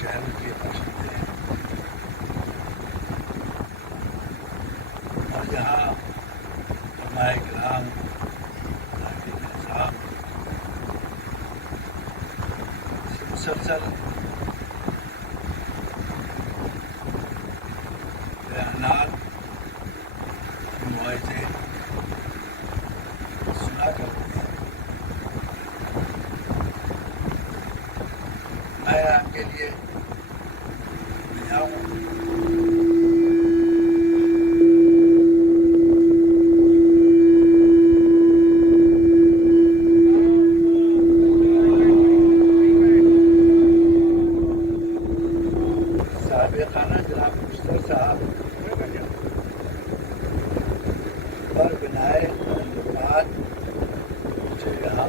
شہر کے باشندے ہیں اور یہاں علماء کرام طالب نظام مسلسل بیانات معاہدے سنا کرتے ہیں. میں آپ کے لیے آیا ہوں سابقانہ جناب مشتر صاحب پر بنائے تعلقات مجھے یہاں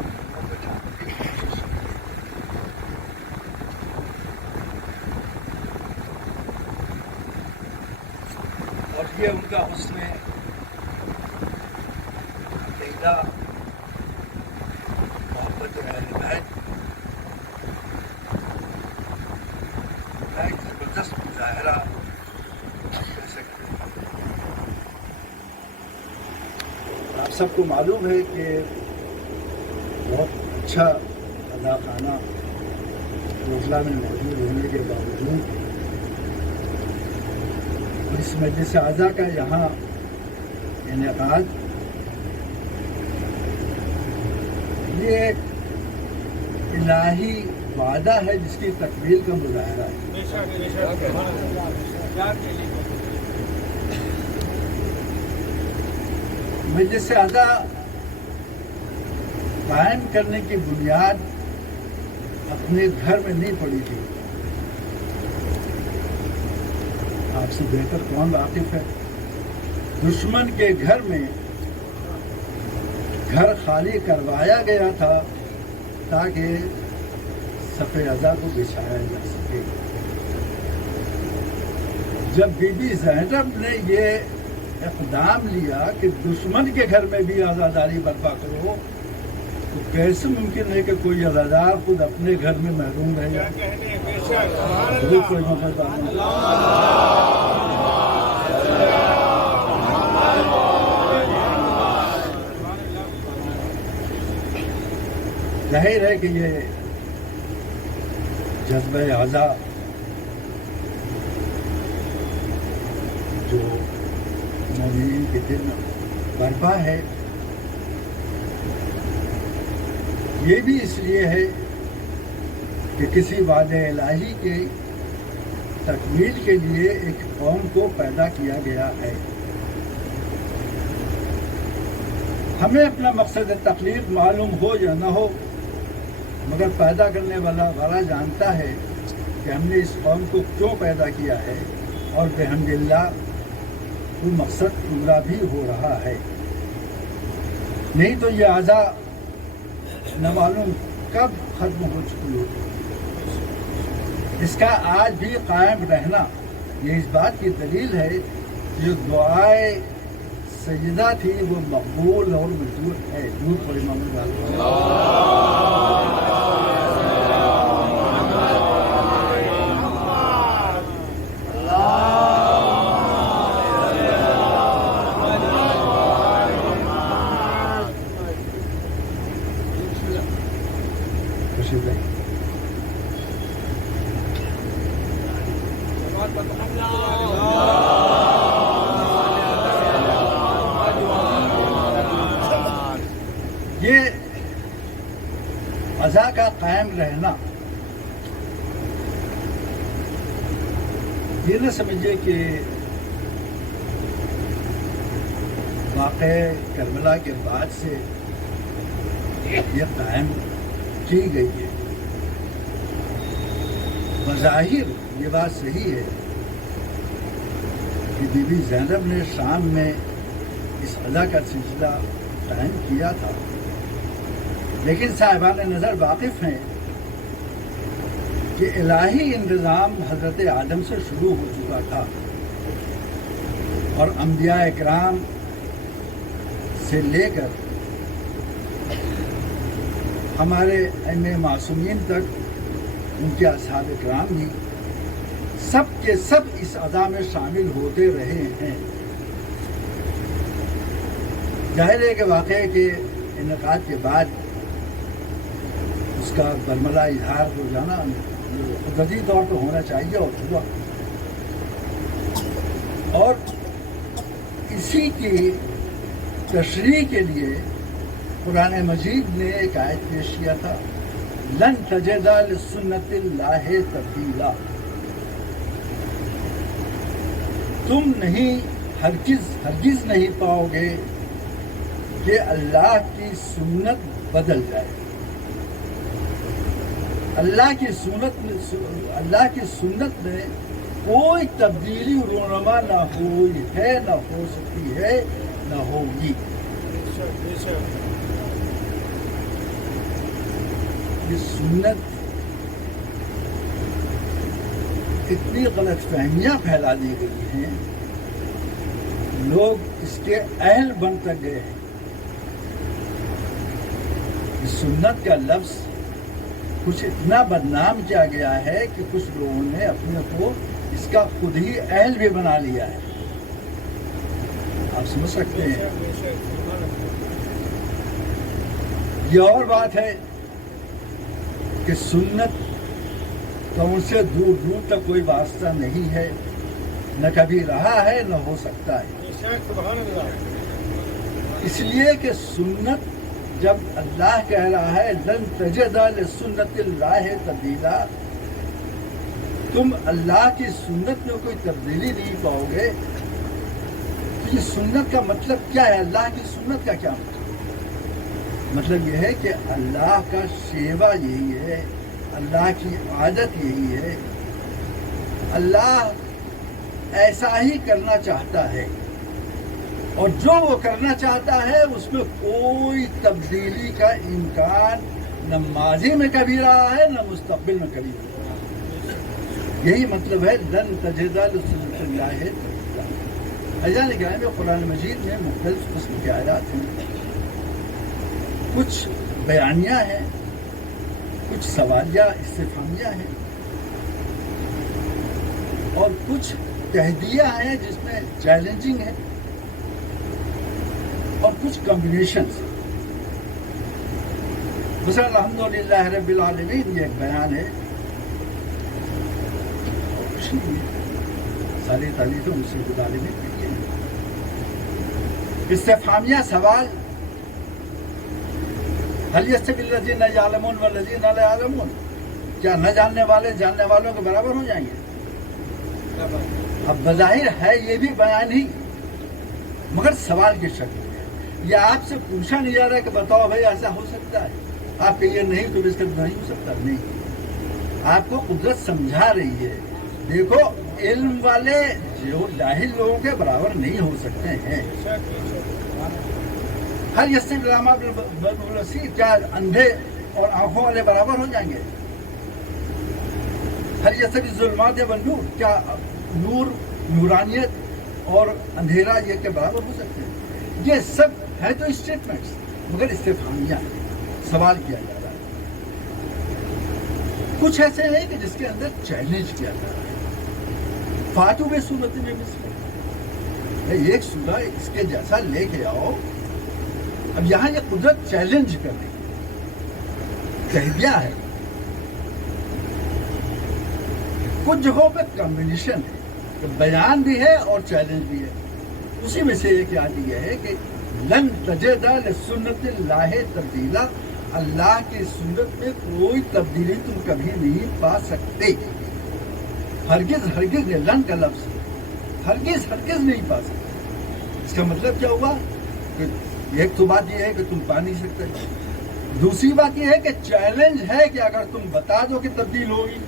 بٹھانے کی کوشش کی. اور یہ ان کا حسن عقیدہ محبت اہل بیت کا ایک زبردست مظاہرہ کہہ سکتے ہیں. آپ سب کو معلوم ہے کہ بہت اچھا اداخانہ روزلہ میں موجود ہونے کے باوجود اس مجلس اعضا کا یہاں انعقاد یہ ایک الہی وعدہ ہے جس کی تکمیل کا مظاہرہ ہے. مجلس اعضا قائم کرنے کی بنیاد اپنے گھر میں نہیں پڑی تھی. آپ سے بہتر کون واقف ہے؟ دشمن کے گھر میں گھر خالی کروایا گیا تھا تاکہ صف اعضا کو بچھایا جا سکے. جب بی بی زینب نے یہ اقدام لیا کہ دشمن کے گھر میں بھی عزاداری برپا کرو تو کیسے ممکن ہے کہ کوئی عزادار خود اپنے گھر میں محروم رہے گا؟ کوئی ظاہر ہے کہ یہ جذبہ اعضا جو مومنین کے دل میں برپا ہے یہ بھی اس لیے ہے کہ کسی وعدہ الہی کے تکمیل کے لیے ایک قوم کو پیدا کیا گیا ہے. ہمیں اپنا مقصد تخلیق معلوم ہو یا نہ ہو مگر پیدا کرنے والا جانتا ہے کہ ہم نے اس قوم کو کیوں پیدا کیا ہے اور بحمد اللہ وہ مقصد پورا بھی ہو رہا ہے. نہیں تو یہ اعضا نہ معلوم کب ختم ہو چکی ہو. اس کا آج بھی قائم رہنا یہ اس بات کی دلیل ہے جو دعائے سجدہ تھی وہ مقبول اور منظور ہے. دور پر امام یہ عزا کا قائم رہنا یہ نہ سمجھے کہ واقع کربلا کے بعد سے یہ قائم کی گئی ہے. بظاہر یہ بات صحیح ہے کہ بی بی زینب نے شام میں اس عزا کا سلسلہ قائم کیا تھا لیکن صاحبان نظر واقف ہیں کہ الہی انتظام حضرت آدم سے شروع ہو چکا تھا اور انبیاء اکرام سے لے کر ہمارے ائمہ معصومین تک ان کے اصحاب اکرام بھی سب کے سب اس ادا میں شامل ہوتے رہے ہیں۔ ظاہر ہے کہ واقعے کے انعقاد کے بعد اس کا برملا اظہار ہو جانا قدرتی طور پر ہونا چاہیے اور ہوا، اور اسی کی تشریح کے لیے قرآن مجید نے ایک آیت پیش کیا تھا، لن تجد لسنت اللہ تبدیلا، تم نہیں ہرگز نہیں پاؤ گے کہ اللہ کی سنت بدل جائے۔ اللہ کی سنت میں کوئی تبدیلی رونما نہ ہوئی ہے، نہ ہو سکتی ہے، نہ ہوگی۔ یہ سنت اتنی غلط فہمیاں پھیلا دی گئی ہیں، لوگ اس کے اہل بن تک گئے ہیں۔ سنت کا لفظ کچھ اتنا بدنام کیا گیا ہے کہ کچھ لوگوں نے اپنے کو اس کا خود ہی اہل بھی بنا لیا ہے۔ آپ سمجھ سکتے ہیں۔ یہ اور بات ہے کہ سنت کا ان سے دور دور تک کوئی واسطہ نہیں ہے، نہ کبھی رہا ہے نہ ہو سکتا ہے۔ اس لیے کہ سنت جب اللہ کہہ رہا ہے لن تجد لسنت اللہ تبدیلا، تم اللہ کی سنت میں کوئی تبدیلی نہیں پاؤ گے، تو یہ سنت کا مطلب کیا ہے؟ اللہ کی سنت کا کیا مطلب یہ ہے کہ اللہ کا شیوا یہی ہے، اللہ کی عادت یہی ہے، اللہ ایسا ہی کرنا چاہتا ہے، اور جو وہ کرنا چاہتا ہے اس میں کوئی تبدیلی کا امکان نہ ماضی میں کبھی رہا ہے نہ مستقبل میں کبھی رہا ہے۔ یہی مطلب ہے لن تجد لسنت اللہ تبدیلا۔ عزیزان گرامی، قرآن مجید میں مختلف قسم کے آیات ہیں، کچھ بیانیہ ہیں، کچھ سوالیہ استفہامیہ ہیں، اور کچھ تہدیہ ہیں جس میں چیلنجنگ ہے، اور کچھ کمبینیشنز۔ مثلا الحمدللہ رب العالمین، یہ ایک بیان ہے، کچھ نہیں ہے، ساری تعریفیں اسی رب العالمین کے لیے۔ استفہامیہ سوال، هل يستوي الذين يعلمون والذين لا يعلمون، کیا نہ جاننے والے جاننے والوں کے برابر ہو جائیں گے؟ اب بظاہر ہے یہ بھی بیان ہی، مگر سوال کی شکل میں، یہ آپ سے پوچھا نہیں جا رہا کہ بتاؤ بھائی ایسا ہو سکتا ہے، آپ کہیے نہیں تو اس کا نہیں ہو سکتا، نہیں، آپ کو قدرت سمجھا رہی ہے، دیکھو علم والے جو جاہل لوگوں کے برابر نہیں ہو سکتے ہیں۔ ہر یستوی الأعمى والبصیر، کیا اندھے اور آنکھوں والے برابر ہو جائیں گے؟ ہر یستوی الظلمات والنور، کیا نور، نورانیت اور اندھیرا یہ کے برابر ہو سکتے ہیں؟ یہ سب ہے تو اسٹیٹمنٹس، مگر استفہامیہ سوال کیا جا رہا ہے۔ کچھ ایسے ہیں کہ جس کے اندر چیلنج کیا جا رہا ہے، فاتو بے صورت میں مثل، ایک سورہ اس کے جیسا لے کے آؤ۔ اب یہاں یہ قدرت چیلنج کر رہی ہے، تہدیہ ہے، کچھ جگہوں پہ کمبینیشن ہے، کہ بیان بھی ہے اور چیلنج بھی ہے۔ اسی میں سے ایک آتی یہ ہے کہ لن تجد لسنت اللہ تبدیلا، اللہ کی سنت میں کوئی تبدیلی تم کبھی نہیں پا سکتے، ہرگز ہرگز، لن کا لفظ ہرگز ہرگز نہیں پا سکتے۔ اس کا مطلب کیا ہوا کہ ایک تو بات یہ ہے کہ تم پا نہیں سکتے، دوسری بات یہ ہے کہ چیلنج ہے کہ اگر تم بتا دو کہ تبدیل ہوگی،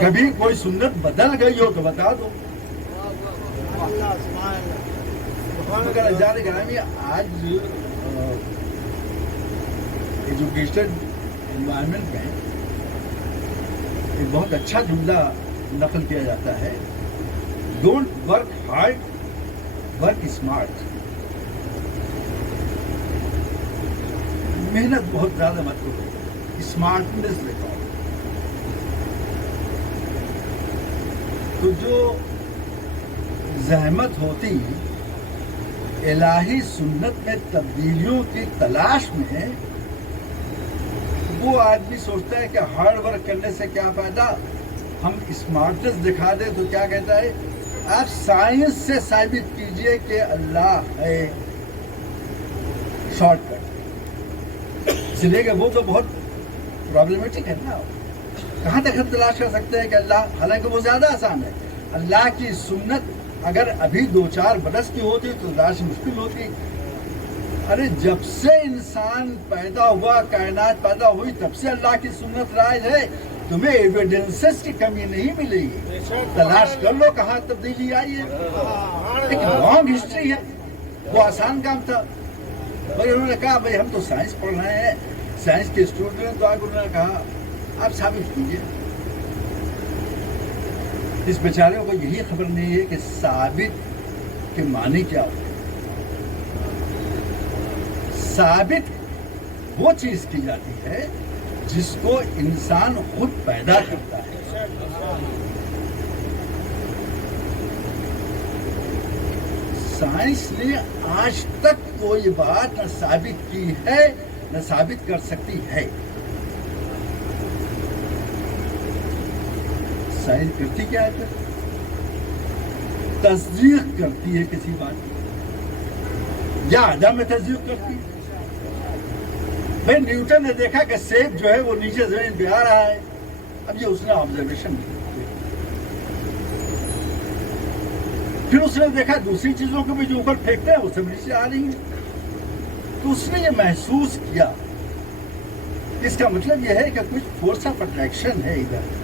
کبھی کوئی سنت بدل گئی ہو تو بتا دو۔ مگر عزیزان گرامی، آج ایجوکیشن انوائرمنٹ میں ایک بہت اچھا جملہ نقل کیا جاتا ہے، don't work hard, work smart. محنت بہت زیادہ مت کرو، اسمارٹنیس دکھاؤ۔ تو جو زحمت ہوتی الہی سنت میں تبدیلیوں کی تلاش میں، وہ آدمی سوچتا ہے کہ ہارڈ ورک کرنے سے کیا فائدہ، ہم اسمارٹنس دکھا دیں تو کیا کہتا ہے، آپ سائنس سے ثابت کیجئے کہ اللہ ہے، شارٹ کٹ، اس لیے کہ وہ تو بہت پرابلمیٹک ہے نا، کہاں تک ہم تلاش کر سکتے ہیں کہ اللہ، حالانکہ وہ زیادہ آسان ہے، اللہ کی سنت اگر ابھی 2-4 برس کی ہوتی تو تلاش مشکل ہوتی، ارے جب سے انسان پیدا ہوا، کائنات پیدا ہوئی، تب سے اللہ کی سنت رائج ہے، تمہیں ایویڈنسز کی کمی نہیں ملے گی، تلاش کر لو کہاں تبدیلی آئی ہے، ایک لانگ ہسٹری ہے، وہ آسان کام تھا، بھائی انہوں نے کہا بھائی ہم تو سائنس پڑھ رہے ہیں، سائنس کے اسٹوڈنٹ، تو آگے انہوں نے کہا آپ ثابت کیجئے، اس بیچارے کو یہی خبر نہیں ہے کہ ثابت کے معنی کیا ہوتے ہیں، ثابت وہ چیز کی جاتی ہے جس کو انسان خود پیدا کرتا ہے، سائنس نے آج تک کوئی بات نہ ثابت کی ہے نہ ثابت کر سکتی ہے، سائنس کرتی کیا ہے پھر، تصدیق کرتی ہے کسی بات کی، یا عدم تصدیق کرتی ہے، بھائی نیوٹن نے دیکھا کہ سیب جو ہے وہ نیچے زمین پہ آ رہا ہے، اب یہ اس نے آبزرویشن کی، پھر اس نے دیکھا دوسری چیزوں کو بھی جو اوپر پھینکتے ہیں وہ سب نیچے آ رہی ہیں، تو اس نے یہ محسوس کیا، اس کا مطلب یہ ہے کہ کچھ فورس آف اٹریکشن ہے ادھر،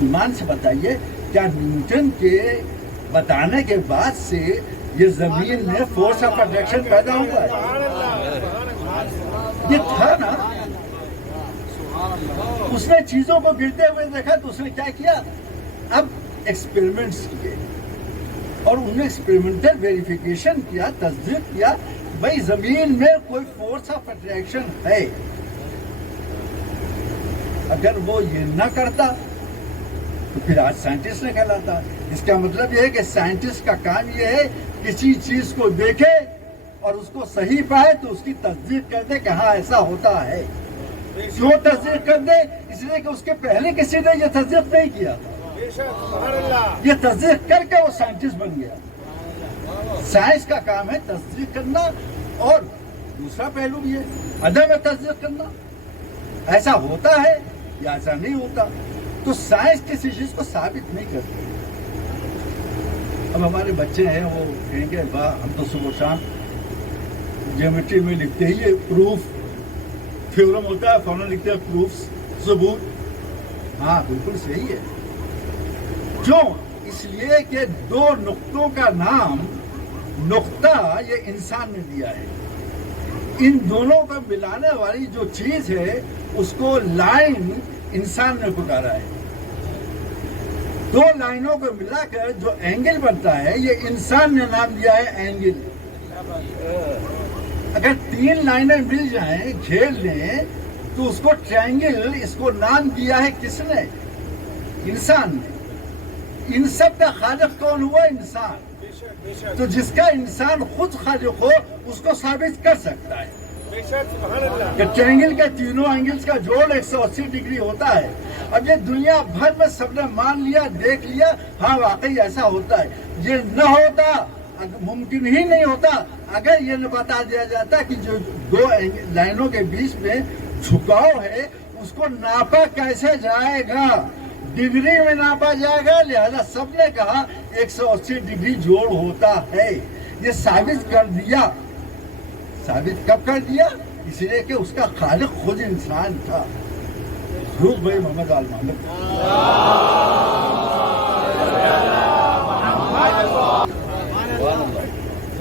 ایمان سے بتائیے کیا نیوٹن کے بتانے کے بعد سے یہ زمین میں فورس آف اٹریکشن پیدا ہوا ہے؟ یہ تھا نا، اس نے چیزوں کو گرتے ہوئے دیکھا تو اس نے کیا کیا، اب ایکسپیریمنٹس کیے اور انہوں نے ایکسپیریمنٹل ویریفیکیشن کیا، تصدیق کیا بھائی زمین میں کوئی فورس آف اٹریکشن ہے، اگر وہ یہ نہ کرتا تو پھر آج سائنٹسٹ نے کہلاتا، اس کا مطلب یہ ہے کہ سائنٹسٹ کا کام یہ ہے کسی چیز کو دیکھے اور اس کو صحیح پائے تو اس کی تصدیق کر دے کہ ہاں ایسا ہوتا ہے، کیوں تصدیق کر دے، اس لیے کہ اس کے پہلے کسی نے یہ تصدیق نہیں کیا تھا، یہ تصدیق کر کے وہ سائنٹسٹ بن گیا، سائنس کا کام ہے تصدیق کرنا، اور دوسرا پہلو بھی ہے عدم تصدیق کرنا، ایسا ہوتا ہے یا ایسا نہیں ہوتا، تو سائنس کسی چیز کو ثابت نہیں کرتی، اب ہمارے بچے ہیں وہ کہیں گے واہ ہم تو صبح شام جیومیٹری میں لکھتے ہی یہ پروف، تھیورم ہوتا ہے فوراً لکھتے ہیں پروف، ثبوت، ہاں بالکل صحیح ہے، کیوں، اس لیے کہ دو نقطوں کا نام نقطہ یہ انسان نے دیا ہے، ان دونوں کو ملانے والی جو چیز ہے اس کو لائن انسان نے پکارا ہے، دو لائنوں کو ملا کر جو اینگل بنتا ہے یہ انسان نے نام دیا ہے اینگل، اگر 3 لائنیں مل جائیں گھیر لیں تو اس کو ٹرائنگل، اس کو نام دیا ہے کس نے، انسان نے، ان سب کا خالق کون ہوا، انسان، تو جس کا انسان خود خالق ہو اس کو ثابت کر سکتا ہے کہ ٹرائنگل کے تینوں اینگلز کا جوڑ 180 ڈگری ہوتا ہے، اب یہ دنیا بھر میں سب نے مان لیا، دیکھ لیا، ہاں واقعی ایسا ہوتا ہے، یہ نہ ہوتا، ممکن ہی نہیں ہوتا اگر یہ نہ بتا دیا جاتا کہ جو دو لائنوں کے بیچ میں جھکاؤ ہے اس کو ناپا کیسے جائے گا، ڈگری میں ناپا جائے گا، لہذا سب نے کہا 180 ڈگری جوڑ ہوتا ہے، یہ ثابت کر دیا، ثابت کب کر دیا، اس لیے کہ اس کا خالق خود انسان تھا، روح بھائی محمد آل محمد،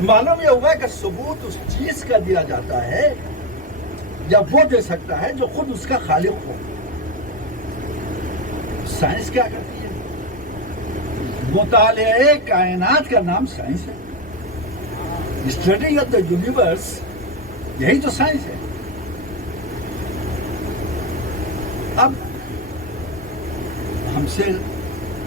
معلوم یہ ہوگا کہ ثبوت اس چیز کا دیا جاتا ہے یا وہ دے سکتا ہے جو خود اس کا خالق ہو، سائنس کیا کرتی ہے، مطالعہ کائنات کا نام سائنس ہے، اسٹڈی آف دا یونیورس، یہی تو سائنس ہے، اب ہم سے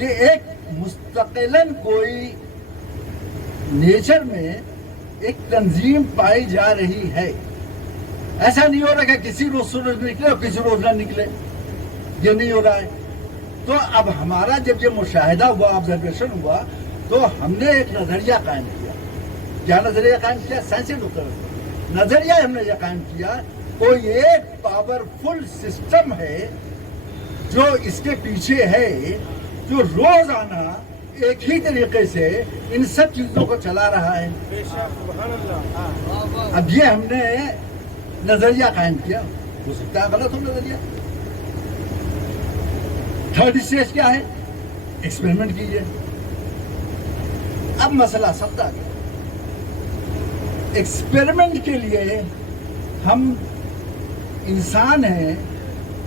کہ ایک مستقلاً کوئی نیچر میں ایک تنظیم پائی جا رہی ہے. ایسا نہیں ہو رہا کہ کسی روز سورج نکلے اور کسی روز نہ نکلے، یہ نہیں ہو رہا ہے. تو اب ہمارا جب یہ مشاہدہ ہوا، آبزرویشن ہوا، تو ہم نے ایک نظریہ قائم کیا. کیا نظریہ قائم کیا؟ سائنسی نظریہ ہم نے یہ قائم کیا، کوئی ایک پاورفل سسٹم ہے جو اس کے پیچھے ہے، جو روزانہ ایک ہی طریقے سے ان سب چیزوں کو چلا رہا ہے. اب یہ ہم نے نظریہ قائم کیا. ہو سکتا ہے غلط ہو نظریہ. تھرڈ اسٹیج کیا ہے؟ ایکسپیریمنٹ کیجیے. اب مسئلہ سمجھا گیا. ایکسپیریمنٹ کے لیے ہم انسان ہیں،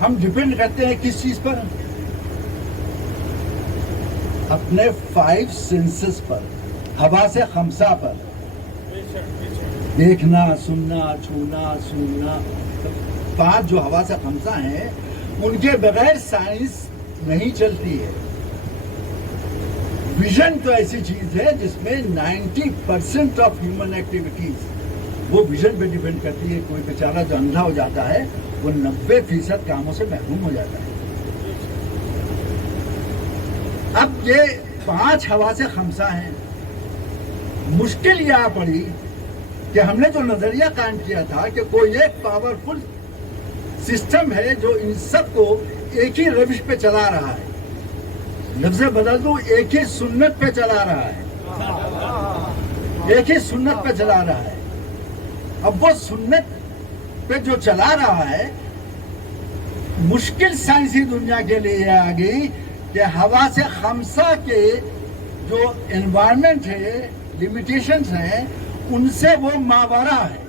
ہم ڈپینڈ کرتے ہیں کس چیز پر؟ اپنے 5 سینسز پر، حواس خمسہ پر. دیکھنا، سننا، چھونا، سونگنا، 5 جو حواس خمسہ ہیں، ان کے بغیر سائنس نہیں چلتی ہے. ویژن تو ایسی چیز ہے جس میں 90% آف ہیومن ایکٹیویٹیز وہ ویژن پہ ڈیپینڈ کرتی ہے. کوئی بیچارہ جو اندھا ہو جاتا ہے وہ 90% کاموں سے محروم ہو جاتا ہے. اب یہ 5 حواس خمسہ ہیں. مشکل یہ آ پڑی کہ ہم نے جو نظریہ قائم کیا تھا کہ کوئی ایک پاورفل سسٹم ہے جو ان سب کو ایک ہی روش پہ چلا رہا ہے. لفظ بدل دوں، ایک ہی سنت پہ چلا رہا ہے. ایک ہی سنت پہ چلا رہا ہے. اب وہ سنت پہ جو چلا رہا ہے، مشکل سائنسی دنیا کے لیے آ گئی کہ حواس خمسہ کے جو انوائرمنٹ ہے، لیمیٹیشنز ہیں، ان سے وہ ماورا ہے.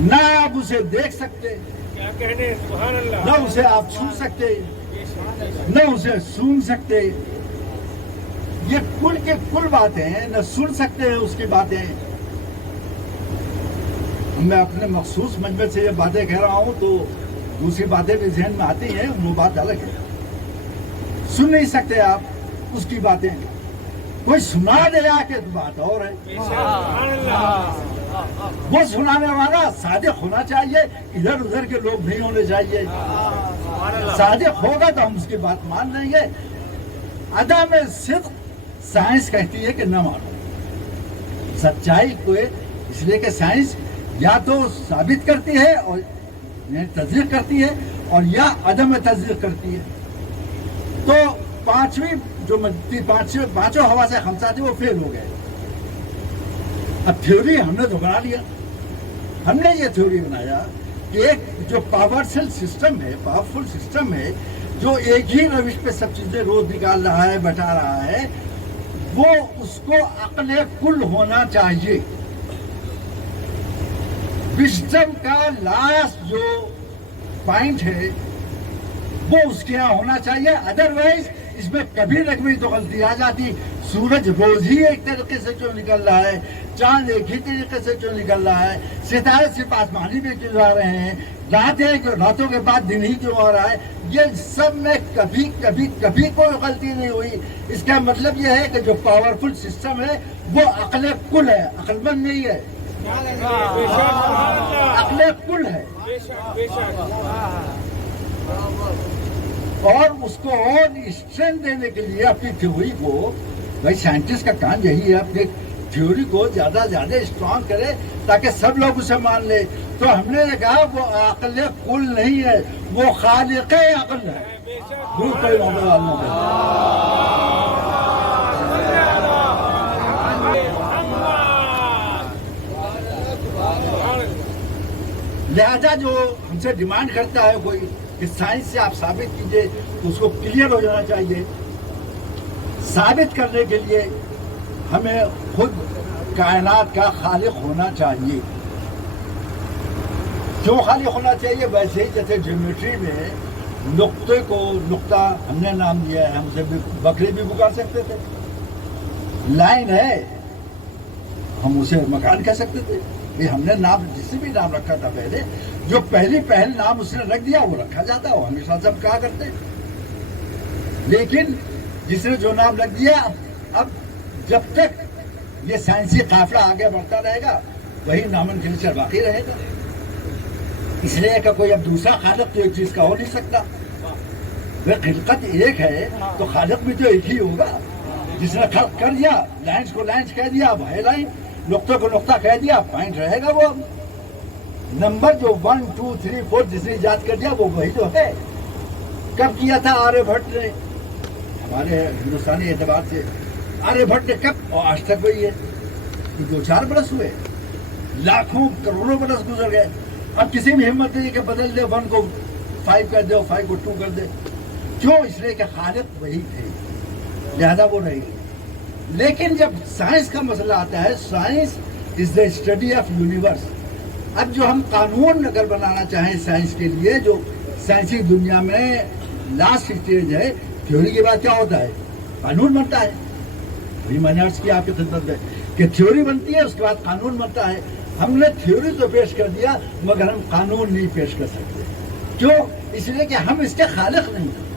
نہ آپ اسے دیکھ سکتے، نہ اسے آپ چھو سکتے، نہ اسے سن سکتے. یہ کل کے کل باتیں ہیں. نہ سن سکتے ہیں اس کی باتیں. میں اپنے مخصوص مجمع سے یہ باتیں کہہ رہا ہوں تو دوسری باتیں بھی ذہن میں آتی ہیں، وہ بات الگ ہے. سن نہیں سکتے آپ اس کی باتیں. کوئی سنا دے آ کے بات اور ہے. وہ سنانے والا صادق ہونا چاہیے، ادھر ادھر کے لوگ نہیں ہونے چاہیے. صادق ہوگا تو ہم اس کی بات مان لیں گے. عدم صدق سائنس کہتی ہے کہ نہ مانو. سچائی کو اس لیے کہ سائنس یا تو ثابت کرتی ہے اور تصدیق کرتی ہے، اور یا عدم تصدیق کرتی ہے. تو پانچوں حواس خمسہ تھے وہ فیل ہو گئے. اب تھیوری ہم نے تو بنا لیا. ہم نے یہ تھیوری بنایا کہ ایک جو پاورفل سسٹم ہے جو ایک ہی روش پہ سب چیزیں روز نکال رہا ہے، بٹا رہا ہے، وہ اس کو عقل کل ہونا چاہیے. وژڈم کا لاسٹ جو پوائنٹ ہے وہ اس کے یہاں ہونا چاہیے. ادروائز اس میں کبھی نہ کبھی تو غلطی آ جاتی. سورج روز ہی ایک طریقے سے کیوں نکل رہا ہے، چاند ایک ہی طریقے سے کیوں نکل رہا ہے، ستارے صرف آسمانی میں کیوں جا رہے ہیں، راتوں کے بعد دن ہی کیوں ہو رہا ہے، یہ سب میں کبھی کبھی کبھی کوئی غلطی نہیں ہوئی. اس کا مطلب یہ ہے کہ جو پاورفل سسٹم ہے وہ عقل کل ہے، عقل مند نہیں ہے. عقل کل ہے. اور اس کو اور اسٹرینتھ دینے کے لیے اپنی تھیوری کو، بھائی سائنٹسٹ کا کام یہی ہے، اپنی تھیوری کو زیادہ سے زیادہ اسٹرانگ کرے تاکہ سب لوگ اسے مان لیں. تو ہم نے کہا وہ عقل کل نہیں ہے، وہ خالق عقل ہے. لہذا جو ہم سے ڈیمانڈ کرتا ہے کوئی کہ سائنس سے آپ ثابت کیجئے، تو اس کو کلیئر ہو جانا چاہیے. ثابت کرنے کے لیے ہمیں خود کائنات کا خالق ہونا چاہیے. کیوں خالق ہونا چاہیے؟ ویسے ہی جیسے جیومیٹری میں نقطے کو نقطہ ہم نے نام دیا ہے، ہم اسے بکرے بھی پکار سکتے تھے. لائن ہے، ہم اسے مکان کہہ سکتے تھے. ہم نے نام جسے بھی نام رکھا تھا پہلے، جو پہل نام اس نے رکھ دیا وہ رکھا جاتا، وہ ہمیشہ سب کہا کرتے. لیکن جس نے جو نام لگ دیا اب جب تک یہ سائنسی قافلہ آگے بڑھتا رہے گا وہی نامنکر باقی رہے گا. اس لیے کہ کوئی اب دوسرا خالق تو ایک چیز کا ہو نہیں سکتا. وہ خلقت ایک ہے تو خالق بھی تو ایک ہی ہوگا. جس نے خلق کر دیا لائنس کو لائنس کہہ دیا اب ہے لائن, نقطہ کو نقطہ کہہ دیا پوائنٹ رہے گا. وہ نمبر جو 1 2 3 4 جس نے ایجاد کر دیا وہ وہی جو ہے. کب کیا تھا آریہ بھٹ نے؟ ہمارے ہندوستانی اعتبار سے آریہ بھٹ نے کب, اور آج تک وہی ہے. 2-4 برس ہوئے, لاکھوں کروڑوں برس گزر گئے. اب کسی بھی ہمت نہیں کہ بدل دے 1 کو 5 کر دے اور 5 کو 2 کر دے. کیوں؟ اس لیے کہ خالق وہی تھے, لہذا وہ رہے گی. لیکن جب سائنس کا مسئلہ آتا ہے, science is the study of universe. اب جو ہم قانون اگر بنانا چاہیں سائنس کے لیے, جو سائنسی دنیا میں لاسٹ اسٹیج ہے, تھیوری کے بعد کیا ہوتا ہے؟ قانون بنتا ہے. وہی میں نے عرض کیا آپ کی خدمت میں کہ تھیوری بنتی ہے, اس کے بعد قانون بنتا ہے. ہم نے تھیوری تو پیش کر دیا مگر ہم قانون نہیں پیش کر سکتے. کیوں؟ اس لیے کہ ہم اس کے خالق نہیں ہیں,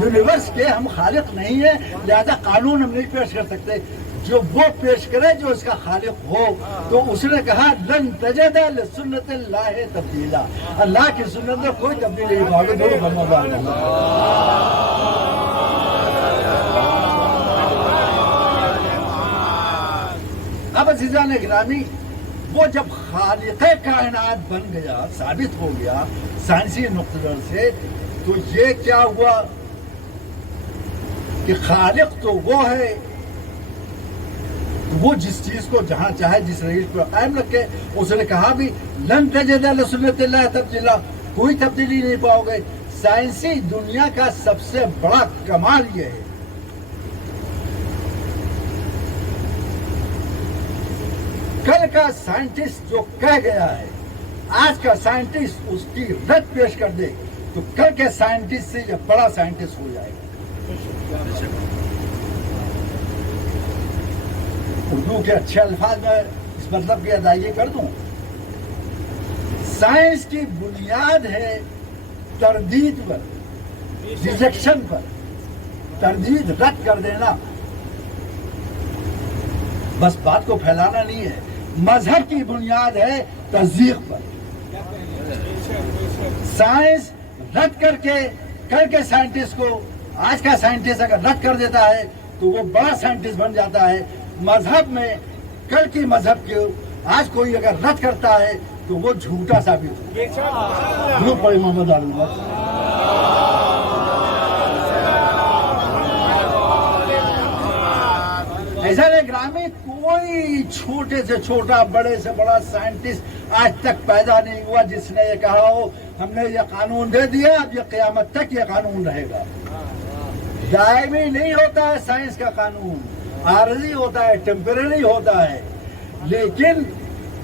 یونیورس کے ہم خالق نہیں ہیں, لہذا قانون ہم نہیں پیش کر سکتے. جو وہ پیش کرے جو اس کا خالق ہو. تو اس نے کہا لن تجد لسنت اللہ تبدیلا, اللہ کی سنت میں کوئی تبدیلی نہیں ہوگی. دونوں بنو اب عزیزان گرامی, وہ جب خالق کائنات بن گیا, ثابت ہو گیا سائنسی نقطہ نظر سے, تو یہ کیا ہوا کہ خالق تو وہ ہے, وہ جس چیز کو جہاں چاہے جس رئیس پر قائم رکھے. اس نے کہا بھی لن تجد لسنت اللہ تبدیلا, کوئی تبدیلی نہیں پاؤ گے. سائنسی دنیا کا سب سے بڑا کمال یہ ہے کل کا سائنٹسٹ جو کہہ گیا ہے, آج کا سائنٹسٹ اس کی رد پیش کر دے تو کل کے سائنٹسٹ سے یہ بڑا سائنٹسٹ ہو جائے گا. اردو کے اچھے الفاظ میں اس مطلب کی ادائیگی کر دوں. سائنس کی بنیاد ہے تردید پر, ریجیکشن پر. تردید رد کر دینا, بس بات کو پھیلانا نہیں ہے. مذہب کی بنیاد ہے تصدیق پر. سائنس رد کر کے کل کے سائنٹسٹ کو آج کا سائنٹسٹ اگر رد کر دیتا ہے تو وہ بڑا سائنٹسٹ بن جاتا ہے. مذہب میں کل کی مذہب کے آج کوئی اگر رد کرتا ہے تو وہ جھوٹا ثابت ہو. پڑے محمد عالم ایسا نہیں گرامی, کوئی چھوٹے سے چھوٹا بڑے سے بڑا سائنٹسٹ آج تک پیدا نہیں ہوا جس نے یہ کہا ہو ہم نے یہ قانون دے دیا اب یہ قیامت تک یہ قانون رہے گا. دائمی نہیں ہوتا ہے سائنس کا قانون, عارضی ہوتا ہے, ٹیمپرری ہوتا ہے. لیکن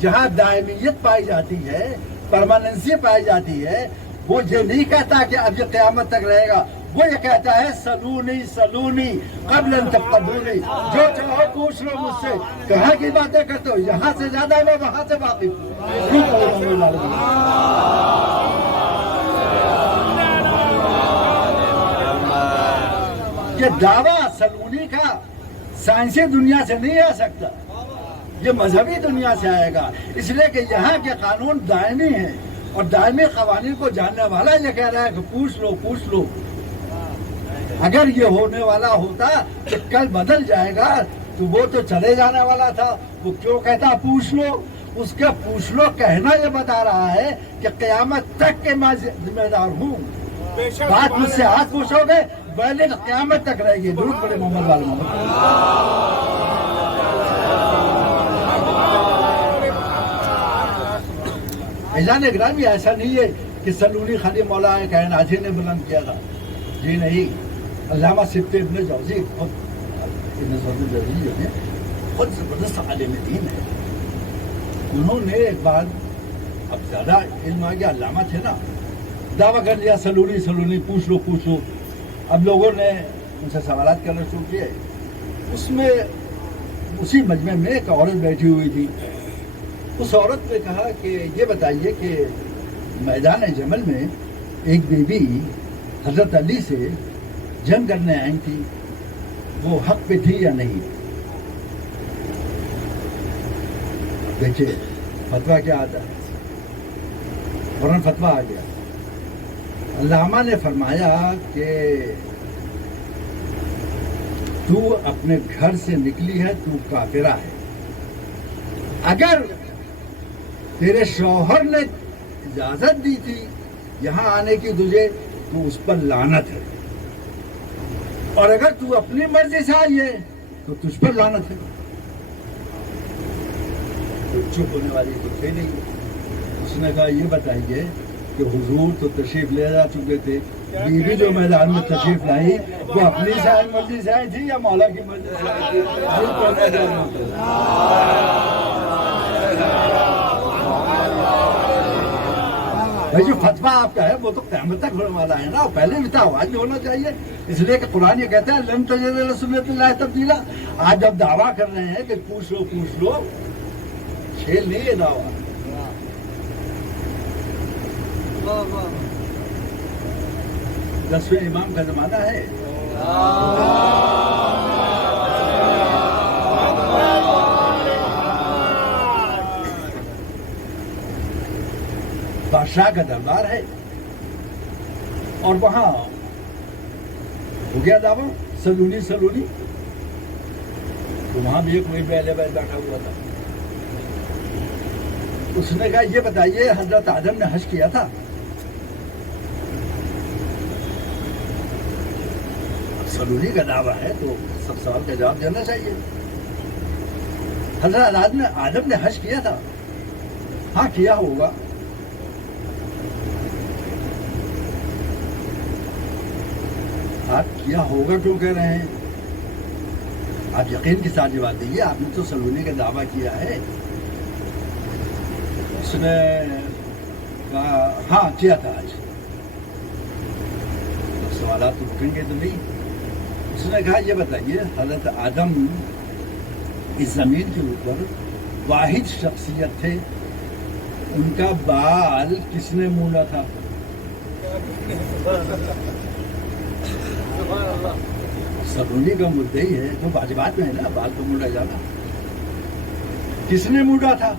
جہاں دائمیت پائی جاتی ہے, پرماننسی پائی جاتی ہے, وہ یہ نہیں کہتا کہ اب یہ قیامت تک رہے گا. وہ یہ کہتا ہے سلونی سلونی قبل ان تقبلونی, جو چاہو پوچھ لو مجھ سے. کہاں کی باتیں کرتے ہو, یہاں سے زیادہ میں وہاں سے واقف ہوں. یہ دعویٰ سلونی کا سائنسی دنیا سے نہیں آ سکتا, یہ مذہبی دنیا سے آئے گا. اس لیے کہ یہاں کے قانون دائمی ہیں اور دائمی قوانین کو جاننے والا یہ کہہ رہا ہے کہ پوچھ لو پوچھ لو. اگر یہ ہونے والا ہوتا کہ کل بدل جائے گا تو وہ تو چلے جانے والا تھا. وہ کیوں کہتا پوچھ لو؟ اس کا پوچھ لو کہنا یہ بتا رہا ہے کہ قیامت تک کے میں ذمہ دار ہوں. بات مجھ سے آج پوچھو گے پہلے قیامت تک رہے گی. درود پڑے محمد والے محمد. ایزان گرامی, ایسا نہیں ہے کہ سلونی خالی مولا کائنات نے بلند کیا تھا. جی نہیں, علامہ سبط ابن جوزی خود زبردست عالم دین ہے. انہوں نے ایک بار, اب زیادہ علم آ گیا, علامہ تھے نا, دعویٰ کر لیا سلونی سلونی پوچھ لو پوچھ لو. اب لوگوں نے ان سے سوالات کرنا شروع کیے. اس میں اسی مجمع میں ایک عورت بیٹھی ہوئی تھی. اس عورت نے کہا کہ یہ بتائیے کہ میدان جمل میں ایک بی بی حضرت علی سے جنگ کرنے آئی تھی وہ حق پہ تھی یا نہیں. دیکھیے فتویٰ کیا آتا ہے, فوراً فتویٰ آ گیا. علامہ نے فرمایا کہ تو اپنے گھر سے نکلی ہے, تو کافرہ ہے. اگر تیرے شوہر نے اجازت دی تھی یہاں آنے کی تجھے, تو اس پر لعنت ہے, اور اگر تو اپنی مرضی سے آئی ہے تو تجھ پر لعنت ہے. تو چپ ہونے والی تو تھے نہیں. اس نے کہا یہ بتائیے کہ حضور تو تشریف لے جا چکے تھے, بیوی جو میدان میں تشریف لائی وہ اپنی مرضی سے آئی تھی یا مولا کی مرضی سے آئی تھی؟ بھائی جو فتویٰ آپ کا ہے وہ تو قیامت تک ہونے والا ہے نا, پہلے بھی تھا, آج بھی ہونا چاہیے. اس لیے کہ قرآن یہ کہتا ہے لن تجد لسنت اللہ تبدیلا. آج جب دعویٰ کر رہے ہیں کہ پوچھ لو, کھیل نہیں ہے دعویٰ. 10ویں امام کا زمانہ ہے. بادشاہ کا دربار ہے اور وہاں ہو گیا دعویٰ سلونی, تو وہاں بھی ایک پہلے بیٹھا ہوا تھا. اس نے کہا یہ بتائیے حضرت آدم نے حج کیا تھا؟ سلونی کا دعویٰ ہے تو سب سوال کا جواب دینا چاہیے. حضرت آدم نے حج کیا تھا؟ ہاں کیا ہوگا. آپ کیا ہوگا کیوں کہہ رہے ہیں؟ آپ یقین کے ساتھ جواب دیجیے, آپ نے تو سلونی کا دعویٰ کیا ہے. اس نے کہا ہاں کیا تھا آج. سوالات تو رکیں گے تو نہیں. اس نے کہا یہ بتائیے حضرت آدم اس زمین کے اوپر واحد شخصیت تھے, ان کا بال کس نے مونڈا تھا؟ سلونی کا مدعی ہے جو واجبات میں ہے نا, بال کو مونڈا جانا. کس نے مونڈا تھا؟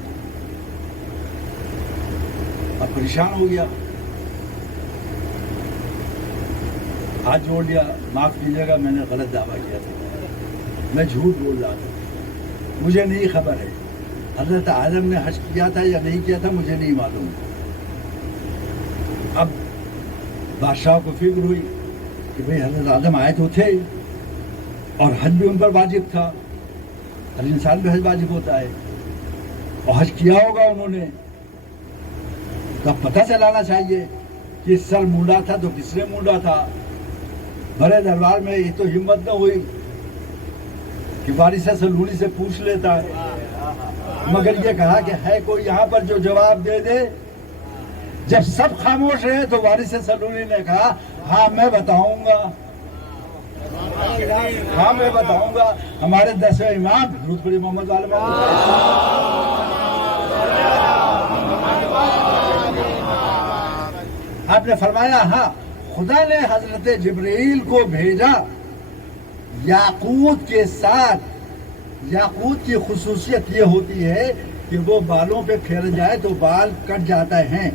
اب پریشان ہو گیا, ہاتھ جوڑ لیا, معاف کیجیے گا میں نے غلط دعویٰ کیا تھا, میں جھوٹ بول رہا تھا, مجھے نہیں خبر ہے حضرت آدم نے حج کیا تھا یا نہیں کیا تھا, مجھے نہیں معلوم. اب بادشاہ کو فکر ہوئی کہ بھئی حضرت آدم آئے تو تھے اور حج بھی ان پر واجب تھا, ہر انسان پہ حج واجب ہوتا ہے, اور حج کیا ہوگا انہوں نے, تو پتہ چلانا چاہیے کہ سر مونڈا تھا تو کس نے مونڈا تھا. بڑے دربار میں یہ تو ہمت نہ ہوئی کہ وارث سلونی سے پوچھ لیتا, مگر یہ کہا کہ ہے کوئی یہاں پر جو جواب دے دے. جب سب خاموش رہے تو وارث سلونی نے کہا ہاں میں بتاؤں گا, ہمارے 10ویں امام درود پڑھیے محمد والے آپ نے فرمایا ہاں خدا نے حضرت جبرائیل کو بھیجا یاقوت کے ساتھ. یاقوت کی خصوصیت یہ ہوتی ہے کہ وہ بالوں پہ پھیر جائے تو بال کٹ جاتے ہیں.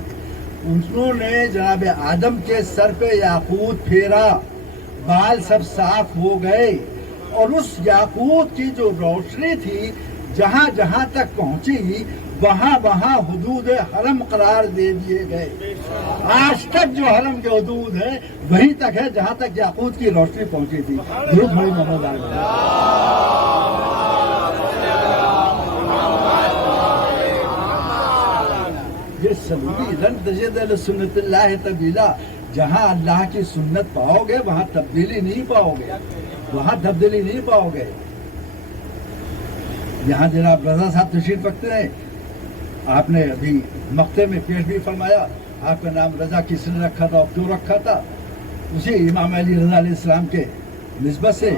انہوں نے جناب آدم کے سر پہ یاقوت پھیرا, بال سب صاف ہو گئے, اور اس یاقوت کی جو روشنی تھی جہاں جہاں تک پہنچی وہاں وہاں حدود حرم قرار دے دیے گئے. آج تک جو حرم کے حدود ہیں وہیں تک ہے جہاں تک یاقوت کی روشنی پہنچی تھی. درود بھائی محمد یہ سلونی لن تجد لسنت اللہ تبدیلا. جہاں اللہ کی سنت پاؤ گے وہاں تبدیلی نہیں پاؤ گے. یہاں جناب رضا صاحب تشریف رکھتے ہیں, آپ نے ابھی مقطع میں پیش بھی فرمایا آپ کا نام رضا کس نے رکھا تھا اور کیوں رکھا تھا. اسی امام علی رضا علیہ السلام کے نسبت سے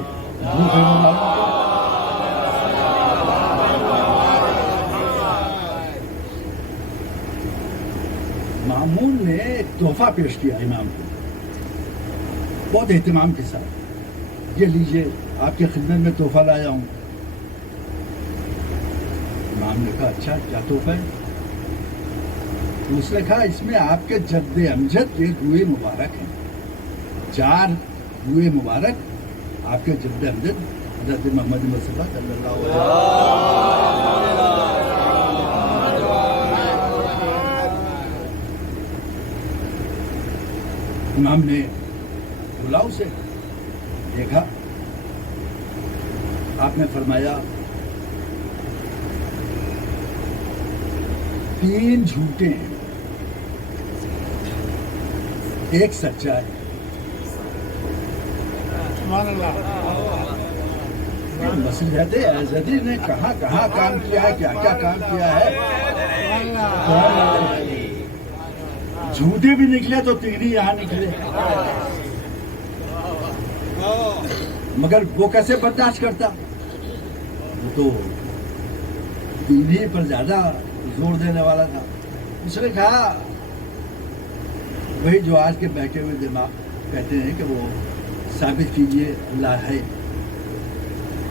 مامون نے ایک تحفہ پیش کیا امام کو بہت اہتمام کے ساتھ. یہ لیجیے آپ کی خدمت میں تحفہ لایا ہوں. امام نے کہا اچھا کیا تحفہ ہے؟ تو اس نے کہا اس میں آپ کے جد امجد کے روئے مبارک ہیں. 4 روئے مبارک آپ کے جد امجد حضرت محمد مصطفیٰ صلی اللہ علیہ وسلم. امام نے بلا اسے دیکھا. آپ نے فرمایا 3 جھوٹے ہیں، 1 سچا ہے. مسجد ایزدی نے کہاں کہاں کام کیا ہے، کیا کیا کام کیا ہے. جھوٹے بھی نکلے تو 3 ہی یہاں نکلے. مگر وہ کیسے برداشت کرتا؟ وہ تو 3 ہی پر زیادہ زور دینے والا تھا. اس نے کہا وہی جو آج کے بیٹھے ہوئے دماغ کہتے ہیں کہ وہ ثابت کیجئے اللہ ہے.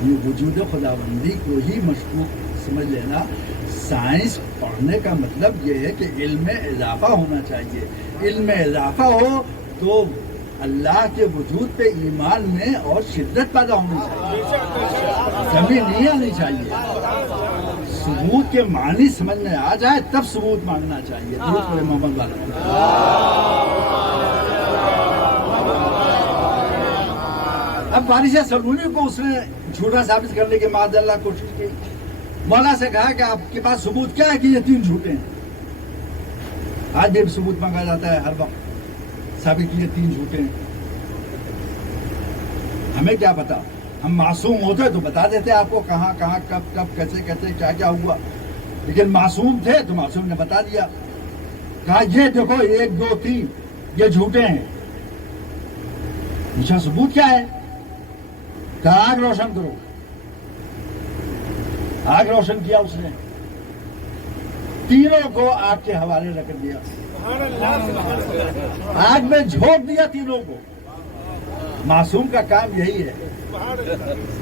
یہ وجود خداوندی کو ہی مشکوک سمجھ لینا. سائنس پڑھنے کا مطلب یہ ہے کہ علم میں اضافہ ہونا چاہیے. علم میں اضافہ ہو تو اللہ کے وجود پہ ایمان میں اور شدت پیدا ہونی چاہیے، کمی نہیں آنی چاہیے. ثبوت کے معنی سمجھ میں آ جائے تب ثبوت مانگنا چاہیے. درود پڑھیں محمد والا. اب بارش سلمونی کو اس نے جھوٹا ثابت کرنے کی معاذ اللہ کوشش کی. مولا سے کہا کہ آپ کے پاس ثبوت کیا ہے کہ یہ 3 جھوٹے ہیں؟ آج بھی ثبوت مانگا جاتا ہے ہر وقت ثابت کیے 3 جھوٹے ہیں. ہمیں کیا پتا، ہم معصوم ہوتے تو بتا دیتے آپ کو کہاں کہاں کب کب کیسے کیسے کیا کیا ہوا. لیکن معصوم تھے تو معصوم نے بتا دیا. کہا یہ دیکھو 1 2 3 یہ جھوٹے ہیں. پوچھا ثبوت کیا ہے؟ کہا آگ روشن کرو. آگ روشن کیا اس نے، تینوں کو آگ کے حوالے رکھ دیا. آگ میں جھونک دیا تینوں کو. معصوم کا کام یہی ہے.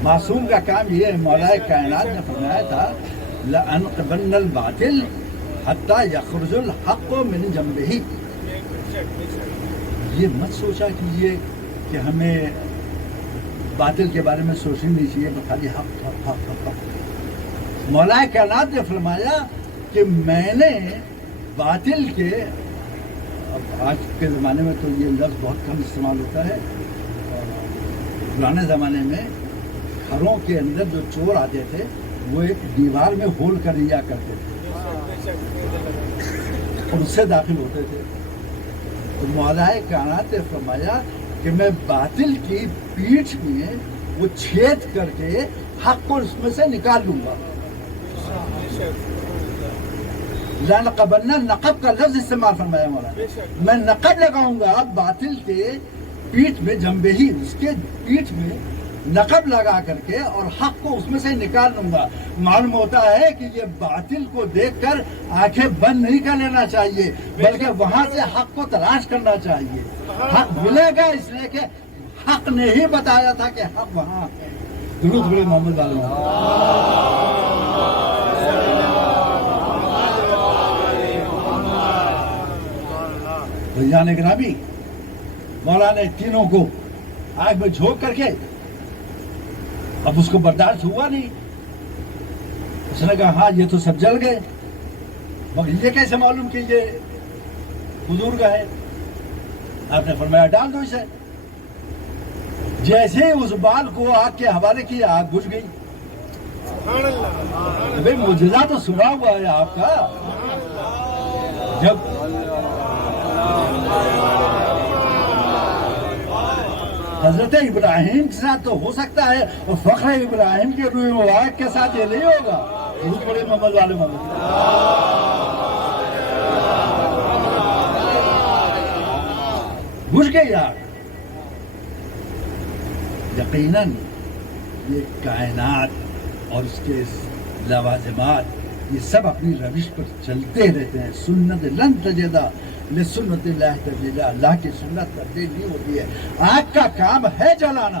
معصوم کا کام یہ ہے. مولا کائنات نے فرمایا تھا لَأَنْقِبَنَّ الْبَاطِلَ حَتَّى يَخْرُجَ الْحَقُّ مِنْ جَنْبِهِ. یہ مت سوچا کیجیے کہ ہمیں باطل کے بارے میں سوچنا نہیں چاہیے، خالی حق حق حق حق حق. مولا کائنات نے فرمایا کہ میں نے باطل کے، اب آج کے زمانے میں تو یہ لفظ بہت کم استعمال ہوتا ہے. پرانے زمانے میں گھروں کے اندر جو چور آتے تھے وہ ایک دیوار میں ہول کر لیا کرتے تھے اور اس سے داخل ہوتے تھے. تو مولا کائنات نے فرمایا کہ میں باطل کی پیٹھ میں وہ چھید کر کے حق کو اس میں سے نکال لوں گا. لَنَقَبَنَّ نقب کا لفظ استعمال فرمایا مولا. میں نقب لگاؤں گا باطل کے پیٹھ میں، جنبے ہی اس کے پیٹھ میں نقب لگا کر کے اور حق کو اس میں سے نکال لوں گا. معلوم ہوتا ہے کہ یہ باطل کو دیکھ کر آنکھیں بند نہیں کر لینا چاہیے، بلکہ وہاں سے حق کو تلاش کرنا چاہیے. حق ملے گا اس لیے کہ حق نے ہی بتایا تھا کہ حق وہاں ہے. درود پڑھیں محمد علیہ. بھائیان گرامی، مولا نے تینوں کو آگ میں جھونک کر کے، اب اس کو برداشت ہوا نہیں. اس نے کہا ہاں یہ تو سب جل گئے، مگر یہ کیسے معلوم کہ یہ حضور کا ہے؟ آپ نے فرمایا ڈال دو اسے. جیسے اس بال کو آگ کے حوالے کیا آگ بجھ گئی. بھائی معجزہ تو سنا ہوا ہے آپ کا. جب حضرت ابراہیم کے ساتھ تو ہو سکتا ہے، اور فخر ابراہیم کے روح مبارک کے ساتھ یہ نہیں ہوگا. درود پڑھیں محمد والے محمد. بجھ گئی آگ. یقیناً یہ کائنات اور اس کے لوازمات یہ سب اپنی روش پر چلتے رہتے ہیں. سنت لن تجدہ لسنت اللہ تبدیلا. اللہ کی سنت تبدیل نہیں ہوتی ہے. آگ کا کام ہے جلانا،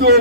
2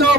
2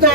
2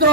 2